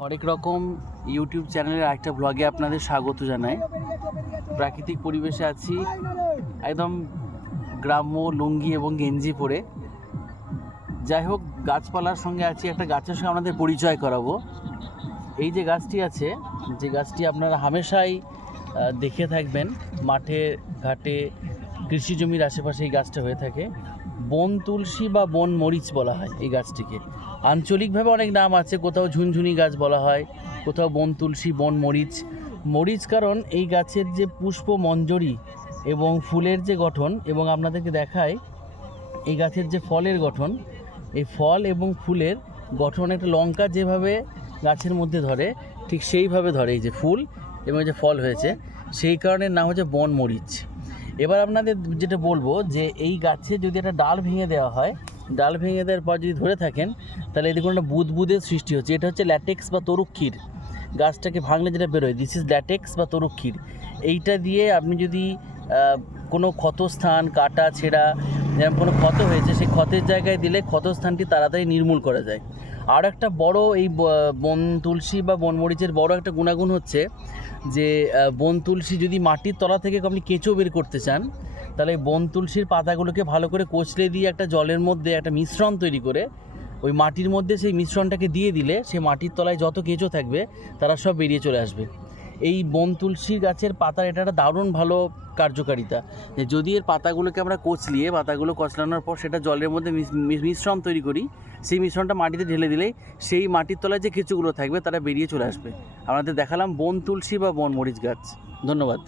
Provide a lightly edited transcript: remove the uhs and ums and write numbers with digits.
হরেক রকম ইউটিউব চ্যানেলের একটা ব্লগে আপনাদের স্বাগত জানাই। প্রাকৃতিক পরিবেশে আছি, একদম গ্রাম্য লুঙ্গি এবং গেঞ্জি পরে। যাই হোক, গাছপালার সঙ্গে আছি, একটা গাছের সঙ্গে আপনাদের পরিচয় করাবো। এই যে গাছটি আছে, যে গাছটি আপনারা হামেশাই দেখে থাকবেন, মাঠে ঘাটে কৃষি জমির আশেপাশে এই গাছটা হয়ে থাকে। বন তুলসী বা বন মরিচ বলা হয় এই গাছটিকে। আঞ্চলিকভাবে অনেক নাম আছে, কোথাও ঝুনঝুনি গাছ বলা হয়, কোথাও বন তুলসী, বন মরিচ। মরিচ কারণ এই গাছের যে পুষ্প মঞ্জরি এবং ফুলের যে গঠন, এবং আপনাদেরকে দেখায় এই গাছের যে ফলের গঠন, এই ফল এবং ফুলের গঠন একটা লঙ্কা যেভাবে গাছের মধ্যে ধরে, ঠিক সেইভাবে ধরে এই যে ফুল এবং যে ফল হয়েছে, সেই কারণে নাম হচ্ছে বন মরিচ। এবার আপনাদের যেটা বলবো, যে এই গাছে যদি একটা ডাল ভেঙে দেওয়া হয়, ডাল ভেঙে দেওয়ার পর যদি ধরে থাকেন, তাহলে এই দেখুন একটা বুদবুদের সৃষ্টি হচ্ছে। এটা হচ্ছে ল্যাটেক্স বা তরুক্ষীর। গাছটাকে ভাঙলে যেটা বেরোয়, দিস ইজ ল্যাটেক্স বা তরুক্ষীর। এইটা দিয়ে আপনি যদি কোনো ক্ষতস্থান, কাটা ছেঁড়া, যেমন কোনো ক্ষত হয়েছে, সেই ক্ষতের জায়গায় দিলে ক্ষতস্থানটি তাড়াতাড়ি নির্মূল করা যায়। আর একটা বড় এই বন তুলসী বা বনমরিচের বড় একটা গুণাগুণ হচ্ছে যে বন তুলসী যদি মাটির তলা থেকে আপনি কেঁচো বের করতে চান, তাহলে বন তুলসীর পাতাগুলোকে ভালো করে কচলে দিয়ে একটা জলের মধ্যে একটা মিশ্রণ তৈরি করে ওই মাটির মধ্যে সেই মিশ্রণটাকে দিয়ে দিলে, সেই মাটির তলায় যত কেঁচো থাকবে তারা সব বেরিয়ে চলে আসবে। এই বন তুলসী গাছের পাতার এটা একটা দারুণ ভালো কার্যকারিতা, যে যদি এর পাতাগুলোকে আমরা কচলিয়ে, পাতাগুলো কচলানোর পর সেটা জলের মধ্যে মিশ্রণ তৈরি করি, সেই মিশ্রণটা মাটিতে ঢেলে দিলেই সেই মাটির তলায় যে কেঁচোগুলো থাকবে তারা বেরিয়ে চলে আসবে। আমাদের দেখালাম বন তুলসী বা বন মরিচ গাছ। ধন্যবাদ।